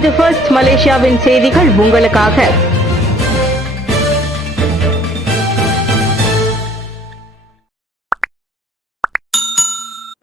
இது ஃபர்ஸ்ட் மலேசியாவின் செய்திகள் உங்களுக்காக.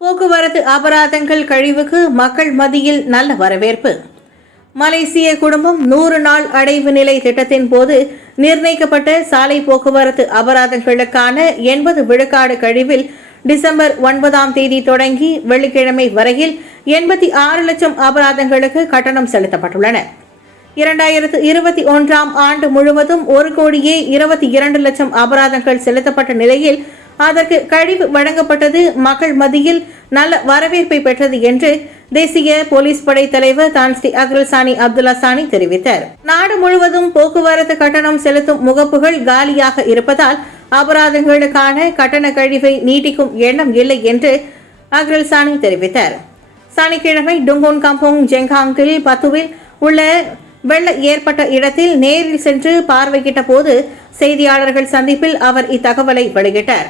போக்குவரத்து அபராதங்கள் கழிவுக்கு மக்கள் மத்தியில் நல்ல வரவேற்பு. மலேசிய குடும்பம் 100 நாள் அடைவு நிலை திட்டத்தின் போது நிர்ணயிக்கப்பட்ட சாலை போக்குவரத்து அபராதங்களுக்கான 80 விழுக்காடு கழிவில் டிசம்பர் 9ஆம் தேதி தொடங்கி வெள்ளிக்கிழமை வரையில் 86 லட்சம் அபராதங்களுக்கு கட்டணம் செலுத்தப்பட்டுள்ளன. 2021ஆம் ஆண்டு முழுவதும் 1,22 லட்சம் அபராதங்கள் செலுத்தப்பட்ட நிலையில் அதற்கு கழிவு வழங்கப்பட்டது மக்கள் மத்தியில் நல்ல வரவேற்பை பெற்றது என்று தேசிய போலீஸ் படை தலைவர் தான் ஸ்ரீ அக்ரல்சானி அப்துல்லா சானி தெரிவித்தார். நாடு முழுவதும் போக்குவரத்து கட்டணம் செலுத்தும் முகப்புகள் காலியாக இருப்பதால் அபராதங்களுக்கான கட்டண கழிவை நீட்டிக்கும் எண்ணம் இல்லை என்று அக்ரல்சானி தெரிவித்தார். சனிக்கிழமை டுங்கோன் கம்போங் ஜெங்காங்கில் பத்துவில் உள்ள வெள்ள ஏற்பட்ட இடத்தில் நேரில் சென்று பார்வையிட்ட போது செய்தியாளர்கள் சந்திப்பில் அவர் இத்தகவலை வெளியிட்டார்.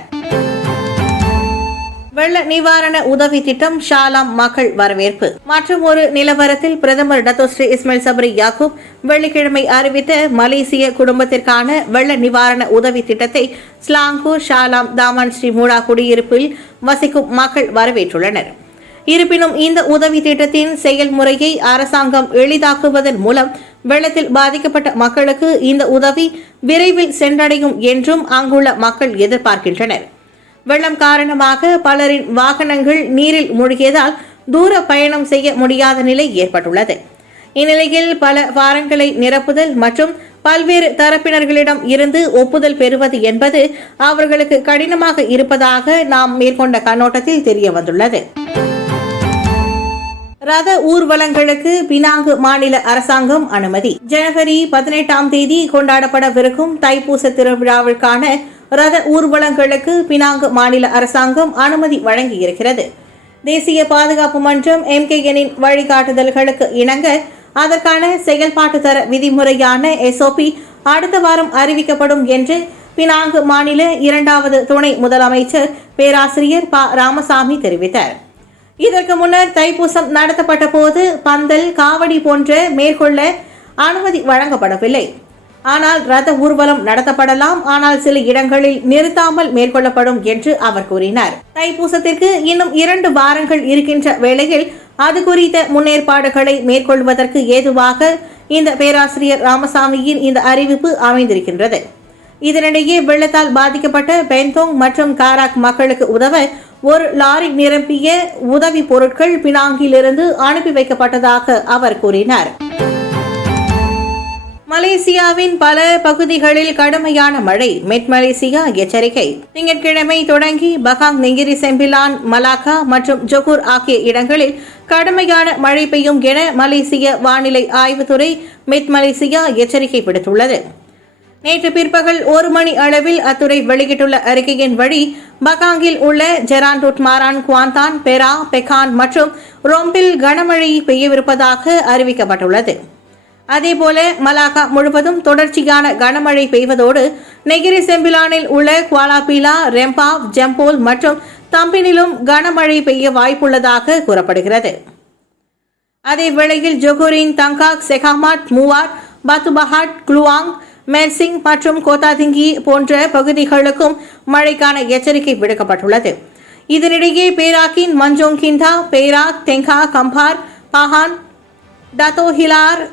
வெள்ள நிவாரண உதவி திட்டம் ஷாலாம் மக்கள் வரவேற்பு. மற்றும் ஒரு நிலவரத்தில் பிரதமர் டத்தோஸ்ரீ இஸ்மாயில் சப்ரி யாக்கூப் வெள்ளிக்கிழமை அறிவித்த மலேசிய குடும்பத்திற்கான வெள்ள நிவாரண உதவி திட்டத்தை ஸ்லாங்கூர் ஷாலாம் தாமான் ஸ்ரீ மூடா குடியிருப்பில் வசிக்கும் மக்கள் வரவேற்றுள்ளனர். இருப்பினும் இந்த உதவி திட்டத்தின் செயல்முறையை அரசாங்கம் எளிதாக்குவதன் மூலம் வெள்ளத்தில் பாதிக்கப்பட்ட மக்களுக்கு இந்த உதவி விரைவில் சென்றடையும் என்றும் அங்குள்ள மக்கள் எதிர்பார்க்கின்றனர். வெள்ளம் காரணமாக பலரின் வாகனங்கள் நீரில் மூழ்கியதால் தூர பயணம் செய்ய முடியாத நிலை ஏற்பட்டுள்ளது. இந்நிலையில் பல வாரங்களை நிரப்புதல் மற்றும் பல்வேறு தரப்பினர்களிடம் இருந்து ஒப்புதல் பெறுவது என்பது அவர்களுக்கு கடினமாக இருப்பதாக நாம் மேற்கொண்ட கண்ணோட்டத்தில் தெரிய வந்துள்ளது. ரத ஊர்வலங்களுக்கு பினாங்கு மாநில அரசாங்கம் அனுமதி. ஜனவரி 18ஆம் தேதி கொண்டாடப்படவிருக்கும் தைப்பூச திருவிழாவிற்கான ரத ஊர்வலங்களுக்கு பினாங்கு மாநில அரசாங்கம் அனுமதி வழங்கியிருக்கிறது. தேசிய பாதுகாப்பு மன்றம் MKNின் வழிகாட்டுதல்களுக்கு இணங்க அதற்கான செயல்பாட்டு தர விதிமுறையான SOP அடுத்த வாரம் அறிவிக்கப்படும் என்று பினாங்கு மாநில 2வது துணை முதலமைச்சர் பேராசிரியர் ப ராமசாமி தெரிவித்தார். இதற்கு முன்னர் தைப்பூசம் நடத்தப்பட்ட போது பந்தல் காவடி போன்ற மேற்கொள்ள அனுமதி வழங்கப்படவில்லை. ஆனால் ரத ஊர்வலம் நடத்தப்படலாம், ஆனால் சில இடங்களில் நிறுத்தாமல் மேற்கொள்ளப்படும் என்று அவர் கூறினார். தைப்பூசத்திற்கு இன்னும் 2 வாரங்கள் இருக்கின்ற வேளையில் அது குறித்த முன்னேற்பாடுகளை மேற்கொள்வதற்கு ஏதுவாக இந்த பேராசிரியர் ராமசாமியின் இந்த அறிவிப்பு அமைந்திருக்கின்றது. இதனிடையே வெள்ளத்தால் பாதிக்கப்பட்ட பென்தோங் மற்றும் காராக் மக்களுக்கு உதவ ஒரு லாரி நிரம்பிய உதவி பொருட்கள் பினாங்கிலிருந்து அனுப்பி வைக்கப்பட்டதாக அவர் கூறினார். மலேசியாவின் பல பகுதிகளில் கடுமையான மழை. மெட் மலேசியா எச்சரிக்கை. திங்கட்கிழமை தொடங்கி பகாங் நெகிரி செம்பிலான் மலாக்கா மற்றும் ஜொகூர் ஆகிய இடங்களில் கடுமையான மழை பெய்யும் என மலேசிய வானிலை ஆய்வுத்துறை மெட் மலேசியா எச்சரிக்கை விடுத்துள்ளது. நேற்று பிற்பகல் 1 மணி அளவில் அத்துறை வெளியிட்டுள்ள அறிக்கையின் வழி பகாங்கில் உள்ள ஜெரான்டூட் மாரான் குவாந்தான் பெரா பெகான் மற்றும் ரொம்பில் கனமழை பெய்யவிருப்பதாக அறிவிக்கப்பட்டுள்ளது. அதேபோல மலாக்கா முழுவதும் தொடர்ச்சியான கனமழை பெய்வதோடு நெகிரி செம்பிலானில் உள்ள குவாலாபீலா ரெம்பாவ் ஜம்போல் மற்றும் தம்பினிலும் கனமழை பெய்ய வாய்ப்புள்ளதாக கூறப்படுகிறது. அதே வேளையில் ஜொகூரின் தங்காக் Segamat Muar Batu Pahat Kluang Mersing மற்றும் கோத்தாதிங்கி போன்ற பகுதிகளுக்கும் மழைக்கான எச்சரிக்கை விடுக்கப்பட்டுள்ளது. இதனிடையே பேராக்கின் Manjung kinda Perak தெங்கா compare Bagan டத்தோஹிலார்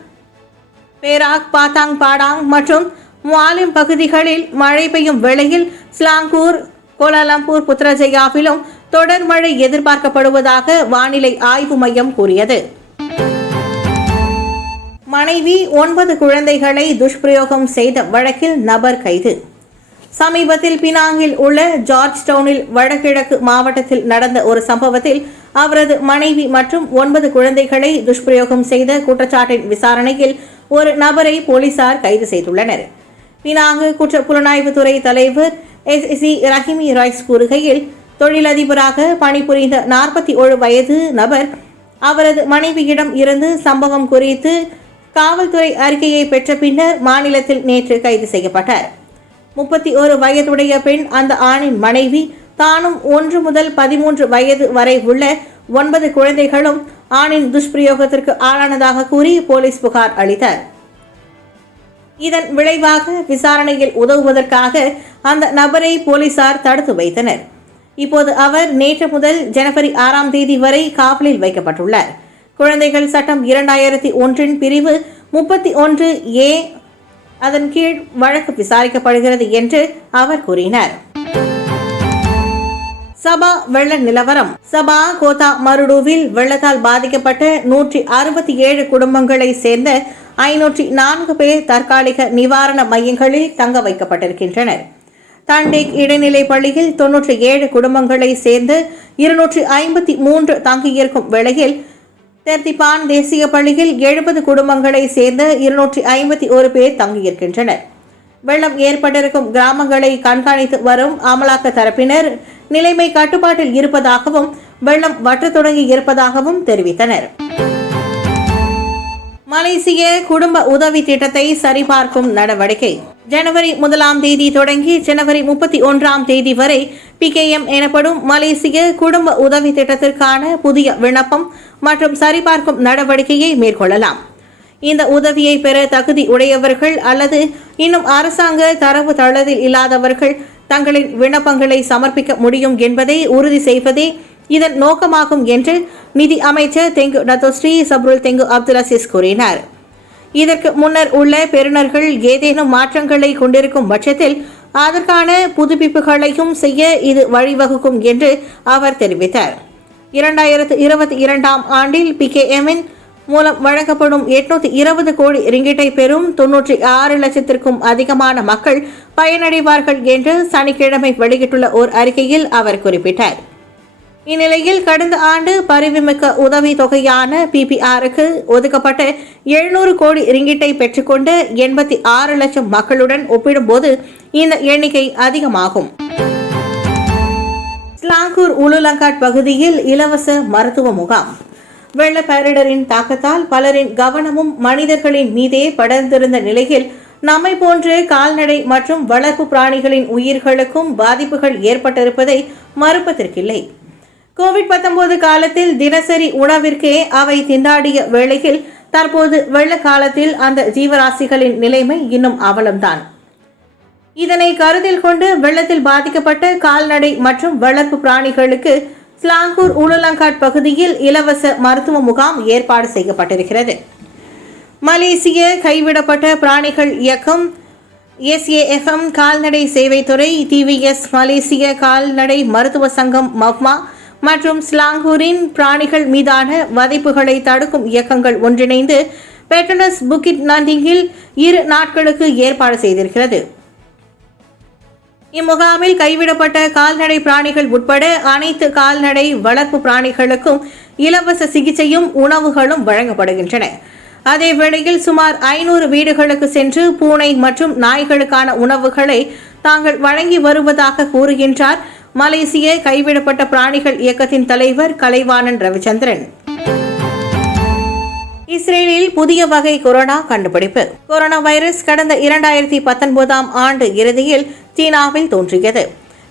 Perak பாத்தாங் Padang மற்றும் முவாலிம் பகுதிகளில் மழை பெய்யும் வேளையில் ஸ்லாங்கூர் கோலாலம்பூர் புத்ரஜயாவிலும் தொடர் மழை எதிர்பார்க்கப்படுவதாக வானிலை ஆய்வு மையம் கூறியது. மனைவி 9 குழந்தைகளை துஷ்பிரயோகம் செய்த வழக்கில் நபர் கைது. சமீபத்தில் பினாங்கில் உள்ள ஜார்ஜ் டவுனில் வடகிழக்கு மாவட்டத்தில் நடந்த ஒரு சம்பவத்தில் அவரது மனைவி மற்றும் 9 குழந்தைகளை துஷ்பிரயோகம் செய்த குற்றச்சாட்டின் விசாரணையில் ஒரு நபரை போலீசார் கைது செய்துள்ளனர். பினாங்கு குற்ற புலனாய்வுத்துறை தலைவர் SC ரஹிமி ராய்ஸ் கூறுகையில், தொழிலதிபராக பணிபுரிந்த 41 வயது நபர் அவரது மனைவியிடம் இருந்து சம்பவம் குறித்து காவல்துறை அறிக்கையை பெற்ற பின்னர் மாநிலத்தில் நேற்று கைது செய்யப்பட்டார். 31 வயதுடைய பெண் அந்த ஆணின் மனைவி. தானும் 1 முதல் 13 வயது வரை உள்ள 9 குழந்தைகளும் ஆணின் துஷ்பிரயோகத்திற்கு ஆளானதாக கூறி போலீஸ் புகார் அளித்தார். இதன் விளைவாக விசாரணையில் உதவுவதற்காக அந்த நபரை போலீசார் தடுத்து வைத்தனர். இப்போது அவர் நேற்று முதல் ஜனவரி 6ஆம் தேதி வரை காவலில் வைக்கப்பட்டுள்ளார். குழந்தைகள் சட்டம் 2001 பிரிவு 31A அதன் கீழ் வழக்கு விசாரிக்கப்படுகிறது என்று அவர் கூறினார். சபா வெள்ள நிலவரம். சபா கோத்தா மருடுவில் வெள்ளத்தால் பாதிக்கப்பட்ட 167 குடும்பங்களை சேர்ந்த 504 பேர் தற்காலிக நிவாரண மையங்களில் தங்க வைக்கப்பட்டிருக்கின்றனர். தாண்டேக் இடைநிலை பள்ளியில் 97 குடும்பங்களை சேர்ந்து 253 தங்கியிருக்கும் வேளையில் தெர்திபான் தேசிய பள்ளியில் 70 குடும்பங்களை சேர்ந்த 251 பேர் தங்கியிருக்கின்றனர். வெள்ளம் ஏற்பட்டிருக்கும் கிராமங்களை கண்காணித்து வரும் அமலாக்க தரப்பினர் நிலைமை கட்டுப்பாட்டில் இருப்பதாகவும் வெள்ளம் வற்றத் தொடங்கி இருப்பதாகவும் தெரிவித்தனர். மலேசிய குடும்ப உதவி திட்டத்தை சரிபார்க்கும் நடவடிக்கை. ஜனவரி 1ஆம் தேதி தொடங்கி ஜனவரி 31ஆம் தேதி வரை PKM எனப்படும் மலேசிய குடும்ப உதவி திட்டத்திற்கான புதிய விண்ணப்பம் மற்றும் சரிபார்க்கும் நடவடிக்கையை மேற்கொள்ளலாம். இந்த உதவியை பெற தகுதி உடையவர்கள் அல்லது இன்னும் அரசாங்க தரவு தளத்தில் இல்லாதவர்கள் தங்களின் விண்ணப்பங்களை சமர்ப்பிக்க முடியும் என்பதை உறுதி செய்வதே இதன் நோக்கமாகும் என்று நிதி அமைச்சர் தெங்கு டத்தோஸ்ரீ சப்ருல் தெங்கு அப்துல் அசீஸ் கூறினார். இதற்கு முன்னர் உள்ள பெறுநர்கள் ஏதேனும் மாற்றங்களை கொண்டிருக்கும் பட்சத்தில் அதற்கான புதுப்பிப்புகளையும் செய்ய இது வழிவகுக்கும் என்று அவர் தெரிவித்தார். 2022ஆம் ஆண்டில் PKM-இன் மூலம் வழங்கப்படும் 820 கோடி ரிங்கிட்டை பெறும் 96 லட்சத்திற்கும் அதிகமான மக்கள் பயனடைவார்கள் என்று சனிக்கிழமை வெளியிட்டுள்ள ஓர் அறிக்கையில் அவர் குறிப்பிட்டார். இந்நிலையில் கடந்த ஆண்டு பரிவுமிக்க உதவி தொகையான PPR-க்கு ஒதுக்கப்பட்ட 700 கோடி ரிங்கிட்டை பெற்றுக்கொண்ட 86 லட்சம் மக்களுடன் ஒப்பிடும்போது இந்த எண்ணிக்கை அதிகமாகும். ஸ்லாங்கூர் உலுலங்காட் பகுதியில் இலவச மருத்துவ முகாம். வெள்ள பேரிடரின் தாக்கத்தால் பலரின் கவனமும் மனிதர்களின் மீதே படர்ந்திருந்த நிலையில் நம்மை போன்ற கால்நடை மற்றும் வளர்ப்பு பிராணிகளின் உயிர்களுக்கும் பாதிப்புகள் ஏற்பட்டிருப்பதை மறுப்பதற்கில்லை. கோவிட்-19 காலத்தில் தினசரி உணவிற்கே அவை திண்டாடிய வேளையில் தற்போது வெள்ள காலத்தில் அந்த ஜீவராசிகளின் நிலைமை இன்னும் அவலம்தான். இதனை கருத்தில் கொண்டு வெள்ளத்தில் பாதிக்கப்பட்ட கால்நடை மற்றும் வளர்ப்பு பிராணிகளுக்கு ஸ்லாங்கூர் உலுலங்காட் பகுதியில் இலவச மருத்துவ முகாம் ஏற்பாடு செய்யப்பட்டிருக்கிறது. மலேசிய கைவிடப்பட்ட பிராணிகள் இயக்கம், SAFM, கால்நடை சேவைத்துறை, TVS, மலேசிய கால்நடை மருத்துவ சங்கம் மக்மா மற்றும் ஸ்லாங்கூரின் பிராணிகள் மீதான வதைப்புகளை தடுக்கும் இயக்கங்கள் ஒன்றிணைந்து பெட்ரோனஸ் புக்கிட் நந்திங்கில் 2 நாட்களுக்கு ஏற்பாடு செய்திருக்கிறது. இம்முகாமில் கைவிடப்பட்ட கால்நடை பிராணிகள் உட்பட அனைத்து கால்நடை வளர்ப்பு பிராணிகளுக்கும் இலவச சிகிச்சையும் உணவுகளும் வழங்கப்படுகின்றன. அதேவேளையில் சுமார் 500 வீடுகளுக்கு சென்று பூனை மற்றும் நாய்களுக்கான உணவுகளை தாங்கள் வழங்கி வருவதாக கூறுகின்றார் மலேசிய கைவிடப்பட்ட பிராணிகள் இயக்கத்தின் தலைவர் கலைவாணன் ரவிச்சந்திரன். இஸ்ரேலில் புதிய வகை கொரோனா கண்டுபிடிப்பு. கொரோனா வைரஸ் கடந்த 2019ஆம் ஆண்டு இறுதியில் சீனாவில் தோன்றியது.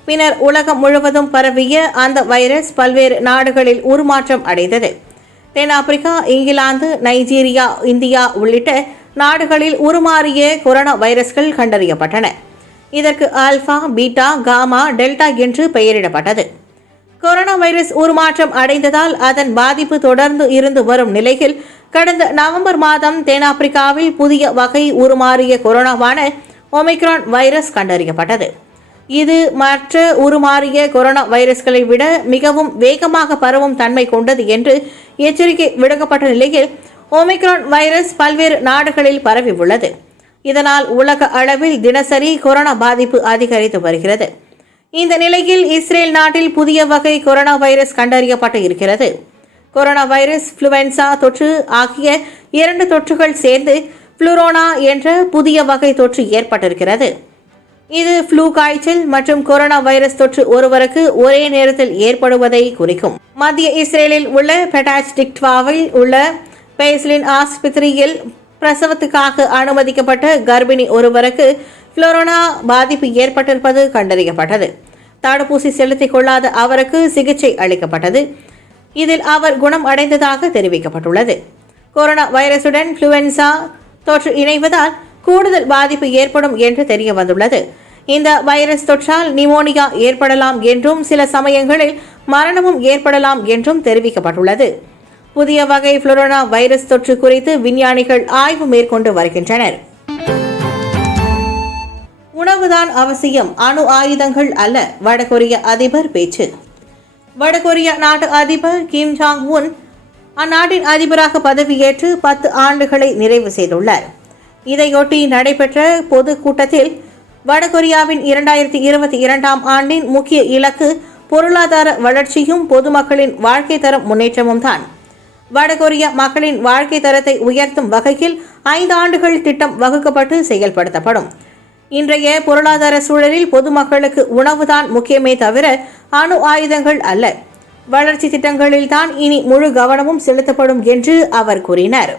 பின்னர் உலகம் முழுவதும் பரவிய அந்த வைரஸ் பல்வேறு நாடுகளில் உருமாற்றம் அடைந்தது. தென்னாப்பிரிக்கா, இங்கிலாந்து, நைஜீரியா, இந்தியா உள்ளிட்ட நாடுகளில் உருமாறிய கொரோனா வைரஸ்கள் கண்டறியப்பட்டன. இதற்கு ஆல்பா, பீட்டா, காமா, டெல்டா என்று பெயரிடப்பட்டது. கொரோனா வைரஸ் உருமாற்றம் அடைந்ததால் அதன் பாதிப்பு தொடர்ந்து இருந்து வரும் நிலையில் கடந்த நவம்பர் மாதம் தென்னாப்பிரிக்காவில் புதிய வகை உருமாறிய கொரோனாவான ஒமிக்ரான் வைரஸ் கண்டறியப்பட்டது. இது மற்ற உருமாறிய கொரோனா வைரஸ்களை விட மிகவும் வேகமாக பரவும் தன்மை கொண்டது என்று எச்சரிக்கை விடுக்கப்பட்ட நிலையில் ஒமிக்ரான் வைரஸ் பல்வேறு நாடுகளில் பரவி உள்ளது. இதனால் உலக அளவில் தினசரி கொரோனா பாதிப்பு அதிகரித்து வருகிறது. இந்த நிலையில் இஸ்ரேல் நாட்டில் புதிய வகை கொரோனா வைரஸ் கண்டறியப்பட்டு இருக்கிறது. கொரோனா வைரஸ், இன்ஃப்ளூவன்சா தொற்று ஆகிய 2 தொற்றுகள் சேர்ந்து புளூரோனா என்ற புதிய வகை தொற்று ஏற்பட்டிருக்கிறது. இது ஃப்ளூ காய்ச்சல் மற்றும் கொரோனா வைரஸ் தொற்று ஒருவருக்கு ஒரே நேரத்தில் ஏற்படுவதை குறிக்கும். மத்திய இஸ்ரேலில் உள்ள பெட்டாச் டிக்வாவில் உள்ள பேஸ்லின் ஆஸ்பத்திரியில் பிரசவத்துக்காக அனுமதிக்கப்பட்ட கர்ப்பிணி ஒருவருக்கு புளூரோனா பாதிப்பு ஏற்பட்டிருப்பது கண்டறியப்பட்டது. தடுப்பூசி செலுத்திக் கொள்ளாத அவருக்கு சிகிச்சை அளிக்கப்பட்டது. இதில் அவர் குணம் அடைந்ததாக தெரிவிக்கப்பட்டுள்ளது. கொரோனா வைரசுடன் இன்ஃப்ளூயன்சா தொற்று இணைவதால் கூடுதல் பாதிப்பு ஏற்படும் என்று தெரிய வந்துள்ளது. இந்த வைரஸ் தொற்றால் நிமோனியா ஏற்படலாம் என்றும் சில சமயங்களில் மரணமும் ஏற்படலாம் என்றும் தெரிவிக்கப்பட்டுள்ளது. புதிய வகை புளோரோனா வைரஸ் தொற்று குறித்து விஞ்ஞானிகள் ஆய்வு மேற்கொண்டு வருகின்றனர். உணவுதான் அவசியம், அணு ஆயுதங்கள் அல்ல, வடகொரிய அதிபர் பேச்சு. வடகொரிய நாட்டு அதிபர் கிம் ஜாங் உன் அந்நாட்டின் அதிபராக பதவியேற்று 10 ஆண்டுகளை நிறைவு செய்துள்ளார். இதையொட்டி நடைபெற்ற பொது கூட்டத்தில் வடகொரியாவின் 2022ஆம் ஆண்டின் முக்கிய இலக்கு பொருளாதார வளர்ச்சியும் பொதுமக்களின் வாழ்க்கை தரம் முன்னேற்றமும் தான். வடகொரிய மக்களின் வாழ்க்கை தரத்தை உயர்த்தும் வகையில் 5 ஆண்டுகள் திட்டம் வகுக்கப்பட்டு செயல்படுத்தப்படும். இன்றைய பொருளாதார சூழலில் பொதுமக்களுக்கு உணவுதான் முக்கியமே தவிர அணு ஆயுதங்கள் அல்ல. வளர்ச்சி திட்டங்களில்தான் இனி முழு கவனமும் செலுத்தப்படும் என்று அவர் கூறினார்.